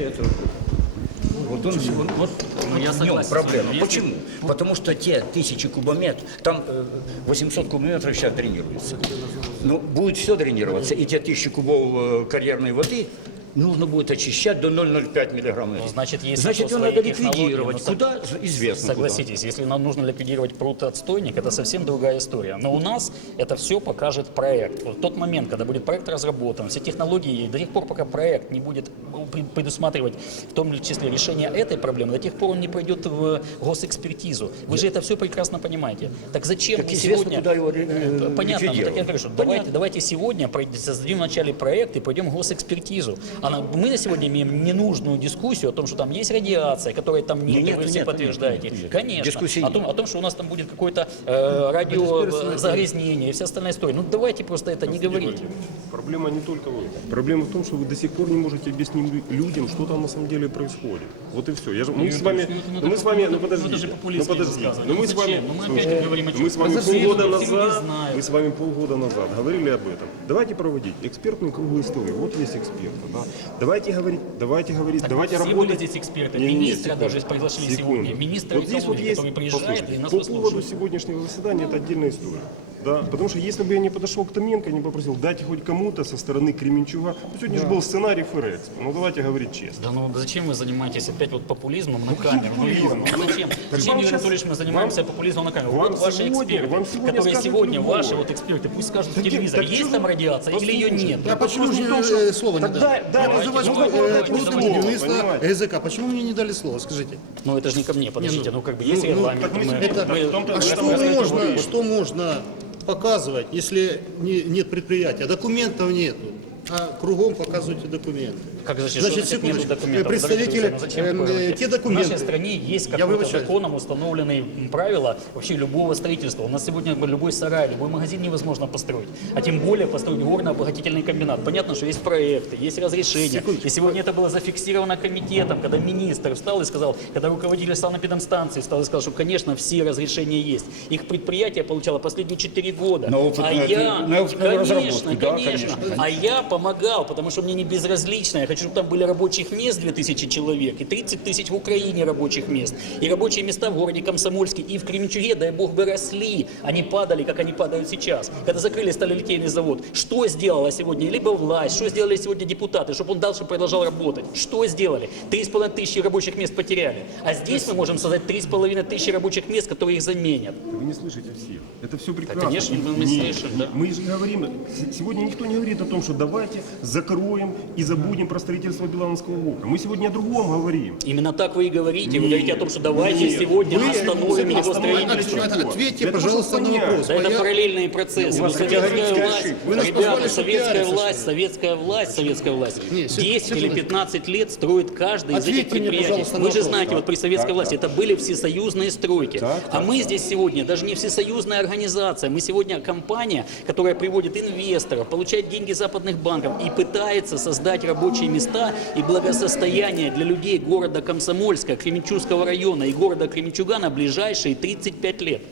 задача это. Вот он, он- вот Ну, я в нем согласен с проблема. вами. Если- Почему? Потому что те тысячи кубометров, там э, 800 кубометров сейчас дренируется. Ну, будет все дренироваться, и те тысячи кубов э, карьерной воды нужно будет очищать до 0,05 миллиграмм. Ну, значит, есть Значит, свои надо ликвидировать. со- Куда? Известно куда. Согласитесь, если нам нужно ликвидировать пруд-отстойник, это совсем другая история. Но у нас это все покажет проект. Вот тот момент, когда будет проект разработан, все технологии, до тех пор, пока проект не будет пре- предусматривать в том числе решение этой проблемы, до тех пор он не пойдет в госэкспертизу. Вы же это все прекрасно понимаете. Так зачем Так известно, сегодня... куда его, э, Понятно, но так я говорю, что давайте, давайте сегодня создадим вначале проект и пойдем в госэкспертизу. Она, мы на сегодня имеем ненужную дискуссию о том, что там есть радиация, которой там нет, и Нет, вы нет, все нет, подтверждаете. нет, нет. Конечно. Дискуссий О нет. том, о том, что у нас там будет какое-то э, радиозагрязнение и вся остальная история. Ну давайте просто это не говорить. Проблема не только в этом. Проблема в том, что вы до сих пор не можете объяснить людям, что там на самом деле происходит. Вот и все. Я же, мы с вами, ну, мы с вами, ну подождите, это же ну подождите, ну мы Ну с вами? Ну мы с вами полгода ну, назад, мы с вами полгода назад говорили об этом. Давайте проводить экспертную круглую историю. Вот есть эксперты, да. Давайте говорить, давайте говорить, давайте все работать. здесь эксперты. Не, Министра секунду, даже пригласили секунду. сегодня. Министр вот здесь вот есть, который приезжает послушайте, и нас по поводу сегодняшнего заседания это отдельная история. Да, потому что если бы я не подошел к Томенко, не попросил, дайте хоть кому-то со стороны Кременчуга. Ну, сегодня же был сценарий ФРЭКС. Ну давайте говорить честно. Да ну зачем вы занимаетесь опять вот популизмом на камеру? Ну, популизм? Юра, ну зачем? Зачем, вам Юрий Анатольевич, мы занимаемся вам- популизмом на камеру? Вот ваши сегодня- эксперты, вам сегодня которые сегодня, любое. ваши вот эксперты, пусть скажут в Так телевизоре, так есть там радиация или ее нет. А почему же Вопрос не в э, не Так дали? дай- дай- Я давайте, вызывать давайте, э, языка. Почему мне не дали слова, скажите? Ну это же не ко мне, подождите, ну как бы есть ну, регламент. так в А в что можно, что можно показывать, если не- нет предприятия? Документов нету. А кругом показывайте документы. Как значит, Значит, что нету секундочку. документов? Представители, Подождите, зачем такое говорите? те В документы. нашей стране есть Я какое-то законом установленные правила вообще любого строительства. У нас сегодня как бы, любой сарай, любой магазин невозможно построить. А тем более построить горно-обогатительный комбинат. Понятно, что есть проекты, есть разрешения. И сегодня это было зафиксировано комитетом, когда министр встал и сказал, когда руководитель санэпидемстанции встал и сказал, что, конечно, все разрешения есть. Их предприятие получало последние 4 года. На опытную- а я, на опытную конечно, разработку, да, конечно. конечно. А я помогал, потому что мне не безразлично. Я хочу, чтобы там были рабочих мест 2000 человек и 30 тысяч в Украине рабочих мест. И рабочие места в городе Комсомольске и в Кременчуге, дай бог, бы росли, не падали, как они падают сейчас. Когда закрыли сталелитейный завод, что сделала сегодня либо власть, что сделали сегодня депутаты, чтобы он дальше продолжал работать? Что сделали? 3,5 тысячи рабочих мест потеряли. А здесь мы можем создать 3,5 тысячи рабочих мест, которые их заменят. Вы не слышите всех. Это все прекрасно. конечно, мы Нет, слышим, да. Мы же говорим, сегодня никто не говорит о том, что давайте закроем и забудем про строительство Беланского окна. Мы сегодня о другом говорим. Именно так вы и говорите. Вы Нет. говорите о том, что давайте Нет. сегодня Вы- остановим его строительство. Ответьте, Для того, пожалуйста, чтобы на вопрос. Да это параллельные процессы. У вас Ну, советская власть. Вы ребята, советская власть, советская власть, советская власть. Не, сек- 10 или секунду. 15 лет строит каждый из этих предприятий. Вы же знаете, вот при советской власти это были всесоюзные стройки. А мы здесь сегодня даже не всесоюзная организация. Мы сегодня компания, которая приводит инвесторов, получает деньги западных банков и пытается создать рабочие места и благосостояние для людей города Комсомольска, Кременчугского района и города Кременчуга на ближайшие 35 лет.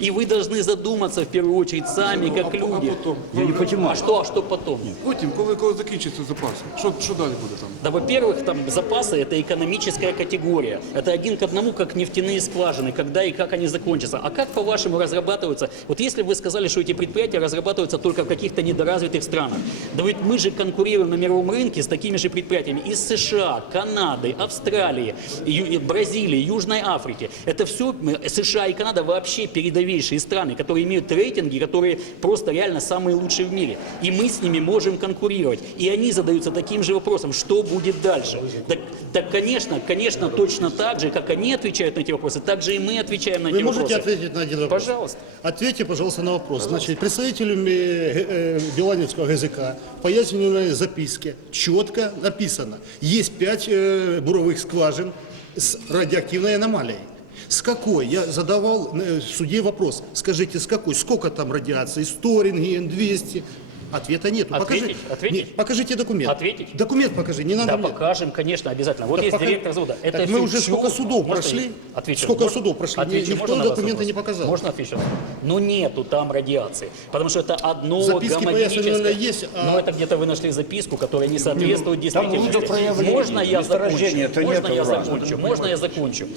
И вы должны задуматься в первую очередь сами, как люди. Я не понимаю. А что, а что потом? Потім, коли, коли закінчаться запаси, що, що далі буде там? Да, во-первых, там запасы – это экономическая категория. Это один к одному, как нефтяные скважины, когда и как они закончатся. А как, по-вашему, разрабатываются? Вот если бы вы сказали, что эти предприятия разрабатываются только в каких-то недоразвитых странах, да ведь мы же конкурируем на мировом рынке с такими же предприятиями из США, Канады, Австралии, Ю- и Бразилии, Южной Африки. Это все США и Канада вообще передовейшие страны, которые имеют рейтинги, которые просто реально самые лучшие в мире. И мы с ними можем конкурировать. И они задаются таким же вопросом, что будет дальше. Так, так, конечно, конечно, точно так же, как они отвечают на эти вопросы, так же и мы отвечаем на Вы эти можете вопросы. ответить на один вопрос? Пожалуйста. Ответьте, пожалуйста, на вопрос. Значит, представителями э, э, Беланевского ГЗК в пояснительной записке четко написано, есть пять э, буровых скважин с радиоактивной аномалией. С какой? Я задавал э, в суде вопрос. Скажите, с какой? Сколько там радиации? 100 рентген, 200? Ответа нет. Ответить? Ответить? Нет, покажите документ. Ответить? Документ покажи, не надо Да, мне. покажем, конечно, обязательно. Вот Так есть пока- директор завода. Это Так мы уже сколько судов Можно прошли? отвечу? Сколько Можно? судов прошли? Отвечу. Никто Можно вопрос? не показал. Можно отвечу? Ну нету там радиации. Потому что это одно Записки гомогеническое. есть, а- Но это где-то вы нашли записку, которая не соответствует действительности. Можно я закончу? Можно я закончу? Можно я закончу?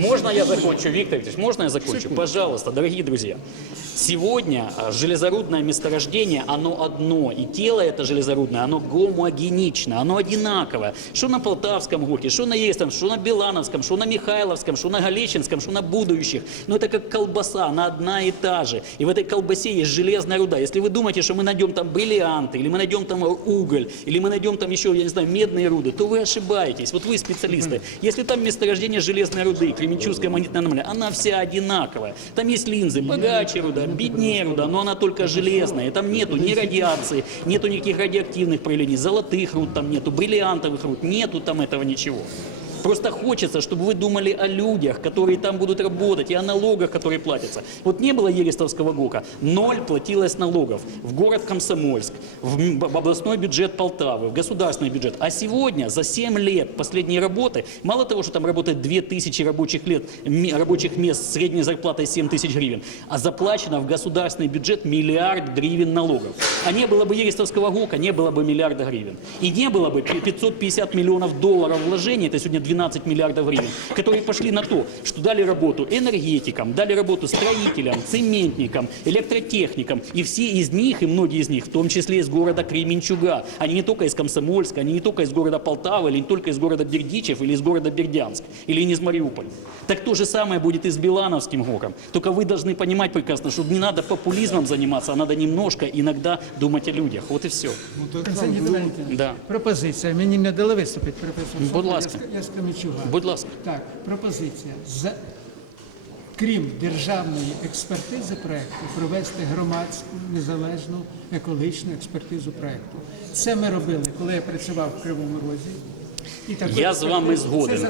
Можно я закончу, Виктор Викторович? Можно я закончу? Пожалуйста, дорогие друзья. Сегодня а, железорудное месторождение, оно одно, и тело это железорудное, оно гомогенично, оно одинаковое. Что на Полтавском ГОКе, что на Естом, что на Белановском, что на Михайловском, что на Галечинском, что на будущих. Но это как колбаса, она одна и та же. И в этой колбасе есть железная руда. Если вы думаете, что мы найдем там бриллианты, или мы найдем там уголь, или мы найдем там еще, я не знаю, медные руды, то вы ошибаетесь. Вот вы специалисты. Если там месторождение железной руды, Кременчугская монетная аномалия, она вся одинаковая. Там есть линзы, богаче руда, беднее руда, но она только железная. Там нету ни радиации, нету никаких радиоактивных проявлений, золотых руд там нету, бриллиантовых руд, нету там этого ничего. Просто хочется, чтобы вы думали о людях, которые там будут работать, и о налогах, которые платятся. Вот не было Ерестовского ГОКа, ноль платилось налогов в город Комсомольск, в областной бюджет Полтавы, в государственный бюджет. А сегодня, за 7 лет последней работы, мало того, что там работает 2000 рабочих, лет, рабочих мест с средней зарплатой 7 тысяч гривен, а заплачено в государственный бюджет миллиард гривен налогов. А не было бы Ерестовского ГОКа, не было бы миллиарда гривен. И не было бы 550 миллионов долларов вложений, это сегодня 12 миллиардов гривен, которые пошли на то, что дали работу энергетикам, дали работу строителям, цементникам, электротехникам. И все из них, и многие из них, в том числе из города Кременчуга. Они не только из Комсомольска, они не только из города Полтавы, или не только из города Бердичев, или из города Бердянск, или не из Мариуполя. Так то же самое будет и с Билановским гором. Только вы должны понимать прекрасно, что не надо популизмом заниматься, а надо немножко иногда думать о людях. Вот и все. Арсеній Валентинович, Да. пропозиція. Мені не дали виступити. професор. Будь ласка. Я з- Я з Будь ласка. Так, пропозиція. За... Крім державної експертизи проекту, провести громадську, незалежну, екологічну експертизу проекту. Це ми робили, коли я працював в Кривому Розі. Я з вами згоден.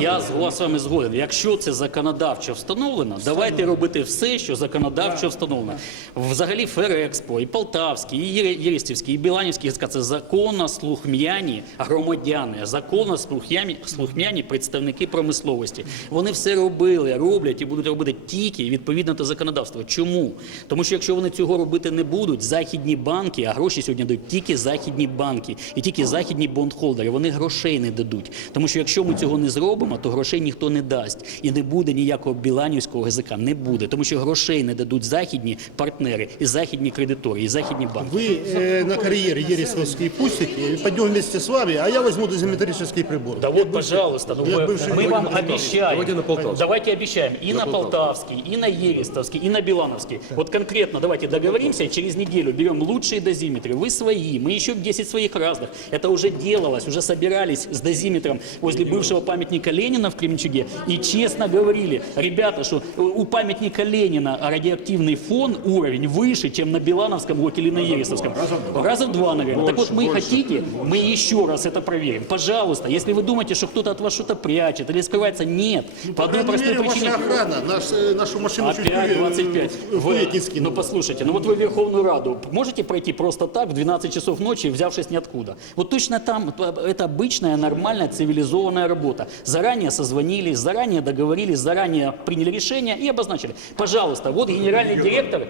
Я з вами згоден. Якщо це законодавчо встановлено, давайте робити все, що законодавчо встановлено. Взагалі Ферекспо, і Полтавський, і Єрестівський, і Біланівський це законослухмяні громадяни, законослухмяні слухмяні представники промисловості. Вони все робили, роблять і будуть робити тільки відповідно до законодавства. Чому? Тому що якщо вони цього робити не будуть, західні банки, а гроші сьогодні дають тільки західні банки і тільки західні бондхолдери, вони грошей не дадуть. Тому що якщо ми цього не зробимо, то грошей ніхто не дасть. І не буде ніякого біланівського ГЗК. Не буде. Тому що грошей не дадуть західні партнери, і західні кредитори, і західні банки. Вы э, на карьере Ерестовские пустите, пойдем вместе с вами, а я возьму дозиметрический прибор. Да вот, пожалуйста, ну, я мы, бывший мы вам руководитель обещаем. Давайте на Полтавский. Давайте обещаем и на Полтавский, и на Ерестовский, и на Билановский. Вот конкретно давайте договоримся, и через неделю берем лучшие дозиметры. Вы свои, мы еще 10 своих разных. Это уже делалось, уже Собирались с дозиметром возле бывшего памятника Ленина в Кременчуге и честно говорили, ребята, что у памятника Ленина радиоактивный фон, уровень выше, чем на Билановском ГОКе или на Ерестовском. Раза в два, наверное. так вот, мы хотите, мы еще раз это проверим. Пожалуйста, если вы думаете, что кто-то от вас что-то прячет или скрывается, нет. По По одной простой мере, причине. охрана наш, э, нашу машину чуть Опять э, 25. в ну послушайте, ну вот вы Верховную Раду можете пройти просто так в 12 часов ночи, взявшись ниоткуда? Вот точно там это обычная, нормальная, цивилизованная работа. Заранее созвонились, заранее договорились, заранее приняли решение и обозначили. Пожалуйста, вот генеральный директор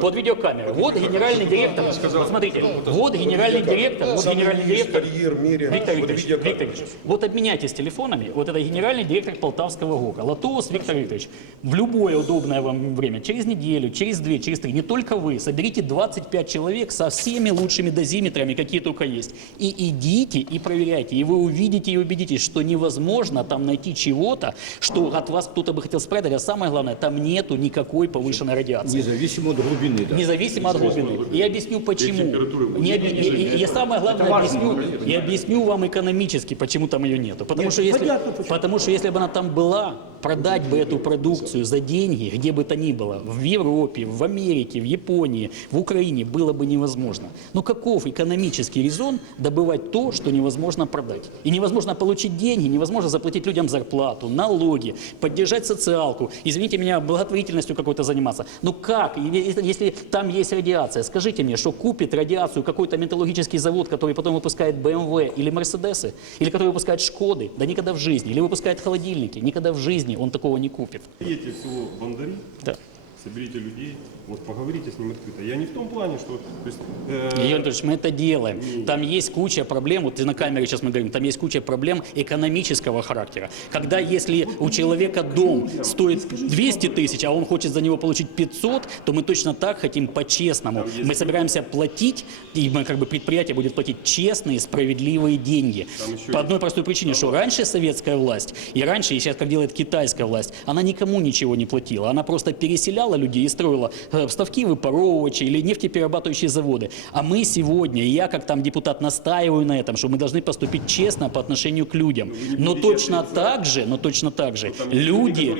под видеокамерой. Вот генеральный директор. Вот смотрите, вот генеральный директор, вот генеральный директор. Виктор Викторович, Виктор Викторович, вот обменяйтесь телефонами. Вот это генеральный директор Полтавского ГОКа. Латоус Виктор Викторович. В любое удобное вам время, через неделю, через две, через три, не только вы, соберите 25 человек со всеми лучшими дозиметрами, какие только есть. И идите и проверяйте. И вы увидите и убедитесь, что невозможно там найти чего-то, что от вас кто-то бы хотел спрятать. А самое главное, там нету никакой повышенной радиации. Независимо от глубины, да. Независимо от глубины. И я объясню почему. Не и- и я самое главное объясню, и объясню вам экономически, почему там ее нету. Потому что, если, потому что если бы она там была, продать бы эту продукцию за деньги, где бы то ни было, в Европе, в Америке, в Японии, в Украине, было бы невозможно. Но каков экономический резон добывать то, что невозможно продать. И невозможно получить деньги, невозможно заплатить людям зарплату, налоги, поддержать социалку, извините меня, благотворительностью какой-то заниматься. Ну как, если там есть радиация, скажите мне, что купит радиацию какой-то металлургический завод, который потом выпускает BMW или Мерседесы, или который выпускает Шкоды? Да никогда в жизни. Или выпускает холодильники? Никогда в жизни он такого не купит. Едете в село Бондари, Да. Соберите людей, вот поговорите с ним открыто. Я не в том плане, что... То есть, э, Юрий Анатольевич, мы это делаем. Там есть куча проблем, вот и на камере сейчас мы говорим, там есть куча проблем экономического характера. Когда если у человека дом стоит 200 тысяч, а он хочет за него получить 500, то мы точно так хотим по-честному. Мы собираемся платить, и мы как бы предприятие будет платить честные, справедливые деньги. По одной простой причине, что раньше советская власть, и раньше, и сейчас как делает китайская власть, она никому ничего не платила. Она просто переселяла людей и строила э, ставки выпаровывачи или нефтеперерабатывающие заводы. А мы сегодня, я как там депутат настаиваю на этом, что мы должны поступить честно по отношению к людям. Но точно так же, но точно так же, люди...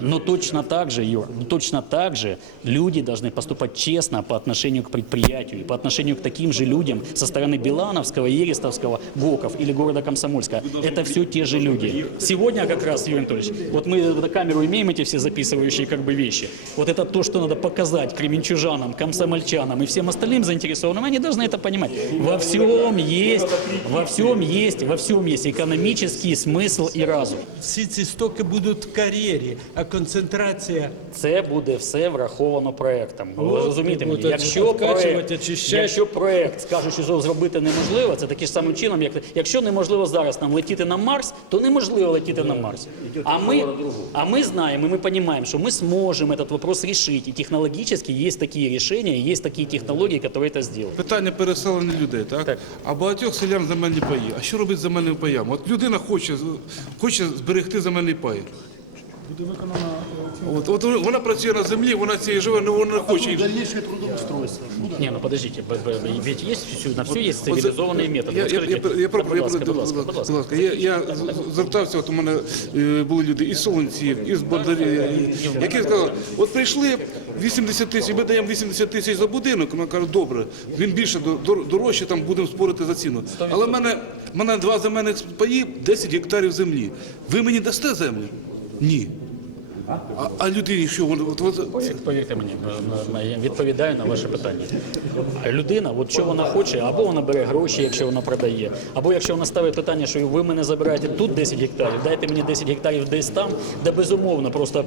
Но точно так же, Юр, но точно так же люди должны поступать честно по отношению к предприятию и по отношению к таким же людям со стороны Билановского, Ерестовского, Гоков или города Комсомольска. Это все те же люди. Сегодня как раз, Юрий Анатольевич, вот мы на камеру имеем эти все записывающие как бы вещи. Вот это то, что надо показать кременчужанам, комсомольчанам и всем остальным заинтересованным, они должны это понимать. Во всем есть, во всем есть, во всем есть экономический смысл и разум. Всі ці стоки будуть в кар'єрі, а концентрація Це буде все враховано проектом. Ви От, розумієте і мені? будуть Якщо откачувати, проект, очищати. якщо проект скаже, що його зробити неможливо, це таким самим чином, як якщо неможливо зараз нам летіти на Марс, то неможливо летіти на Марс. А ми, а мы знаем, и мы понимаем, что мы сможем этот вопрос решить. И технологически есть такие решения, есть такие технологии, которые это сделают. Питання переселення людей, так? Так. А багатьох селян земельні паї. А що робити з земельними паями? От людина хоче, хоче зберегти земельний пай. Буде виконано От, от вона працює на землі, вона цієї живе, але вона не хоче. їх- дальнейшее трудоустройство. Не, ну подождите, б- б- ведь есть всё- на все есть цивилизованные методы. Я, Вот я, я, скажите, я, я, будь я, ласка, я, будь ласка, будь ласка. будь ласка, я, я з- звертався, от у мене е, були люди із Солонців, із Бондарів, які сказали, от прийшли 80 тисяч, ми даємо 80 тисяч за будинок, вона каже, добре, він більше дор- дор- дорожче, там будемо спорити за ціну. Але в мене, в мене два земельних паї, 10 гектарів землі. Ви мені дасте землю? 你 А, а людині що? Вон- От, от, Повір- Повірте мені, я відповідаю на ваше питання. Людина, от що вона хоче, або вона бере гроші, якщо вона продає, або якщо вона ставить питання, що ви мене забираєте тут 10 гектарів, дайте мені 10 гектарів десь там, де безумовно, просто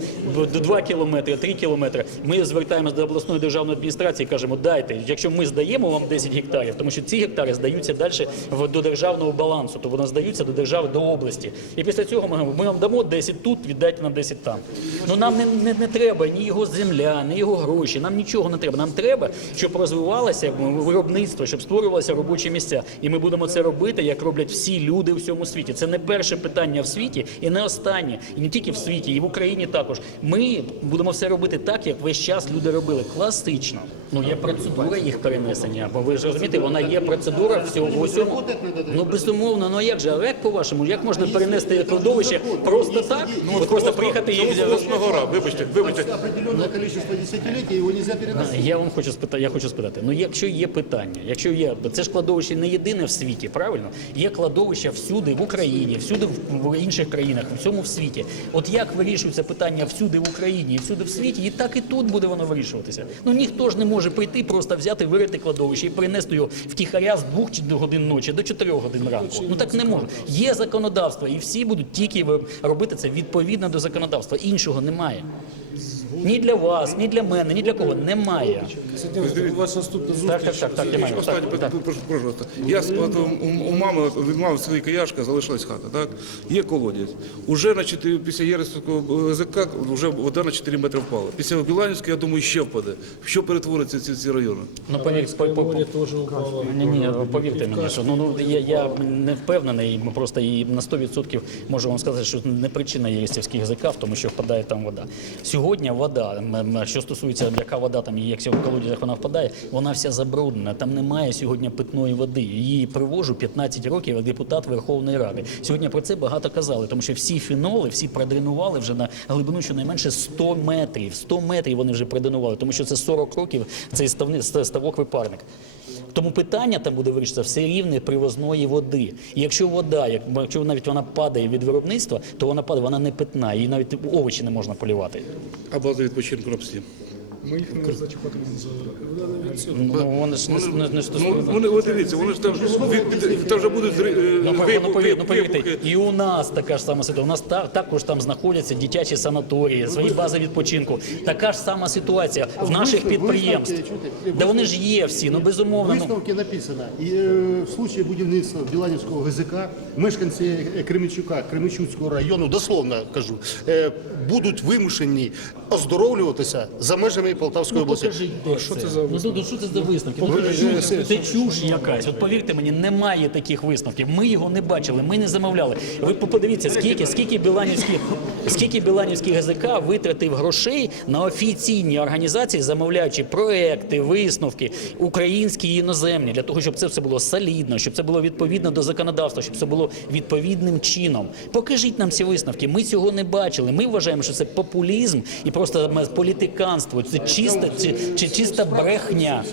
2 кілометри, 3 кілометри. Ми звертаємося до обласної державної адміністрації і кажемо, дайте, якщо ми здаємо вам 10 гектарів, тому що ці гектари здаються далі до державного балансу, то вони здаються до держави, до області. І після цього ми ми вам дамо 10 тут, віддайте нам 10 там. Ну нам не, не, не треба ні його земля, ні його гроші. Нам нічого не треба. Нам треба, щоб розвивалося виробництво, щоб створювалися робочі місця. І ми будемо це робити, як роблять всі люди в всьому світі. Це не перше питання в світі і не останнє. І не тільки в світі, і в Україні також. Ми будемо все робити так, як весь час люди робили. Класично. Ну є процедура їх перенесення. Бо ви ж розумієте, вона є процедура всього в усьому. Ну безумовно, ну а як же? А як по-вашому? Як можна перенести кладовище просто так? От просто приїхати і гора, вибачте, вибачте. Определенное количество десятилетий его нельзя переносить. Я вам хочу спитати, я хочу спитати. Ну, якщо є питання, якщо є, це ж кладовище не єдине в світі, правильно? Є кладовища всюди в Україні, всюди в, інших країнах, в всьому в світі. От як вирішується питання всюди в Україні і всюди в світі, і так і тут буде воно вирішуватися. Ну ніхто ж не може прийти, просто взяти, вирити кладовище і перенести його втіхаря з двох чи- годин ночі до чотирьох годин ранку. Ну так не може. Є законодавство, і всі будуть тільки ви- робити це відповідно до законодавства. Іншого немає. Ні для вас, ні для мене, ні для кого немає. у вас наступна зустріч. Так, так, так, так, я маю. Останнє Так, питання, прошу, прошу, вас. Я с- от, у, у мами від мами своєї каяшка залишилась хата, так? Є колодязь. Уже на 4, після Єрестовського язика вже вода на 4 метри впала. Після Біланівського, я думаю, ще впаде. Що перетвориться ці, ці райони? Ну, повір, по, по, упало. ні, ні, повірте мені, що ну, ну я, я не впевнений, ми просто і на 100% можу вам сказати, що не причина єрестівських язика в тому, що впадає там вода. Сьогодні вода, що стосується яка вода там, якщо в колодязях вона впадає, вона вся забруднена. Там немає сьогодні питної води. Її привожу 15 років як депутат Верховної Ради. Сьогодні про це багато казали, тому що всі фіноли, всі продренували вже на глибину щонайменше 100 метрів. 100 метрів вони вже продренували, тому що це 40 років цей ставок випарник. Тому питання там буде вирішитися все рівне привозної води. І якщо вода, як якщо навіть вона падає від виробництва, то вона падає, вона не питна, її навіть овочі не можна полювати. А база відпочинку на всі. Ну вони ж не, не, не Ну, вони, от дивіться, вони ж там, від- від- там вже будуть зри- е, Ну, вибухи, ну, повір, ну, повірте, вибухи. і у нас така ж сама ситуація. У нас та, також там знаходяться дитячі санаторії, свої бази відпочинку. Така ж сама ситуація в наших виставки- підприємств. чуєте, Да вони ж є всі, ну безумовно. Ну, Висновки написано. І е, в случаї будівництва Біланівського ГЗК мешканці е, Кременчука, Кременчуцького району, дословно кажу, е, будуть вимушені оздоровлюватися за межами Полтавської області. Покажіть, де що це за висновки? Ну, що це за висновки? Ну, це, чуш, це чуш якась. От повірте мені, немає таких висновків. Ми його не бачили, ми не замовляли. Ви подивіться, скільки, скільки біланівських, скільки біланівський ГЗК витратив грошей на офіційні організації, замовляючи проекти, висновки, українські і іноземні, для того, щоб це все було солідно, щоб це було відповідно до законодавства, щоб це було відповідним чином. Покажіть нам ці висновки. Ми цього не бачили. Ми вважаємо, що це популізм і просто політиканство. Це чиста, чи, чи чиста брехня.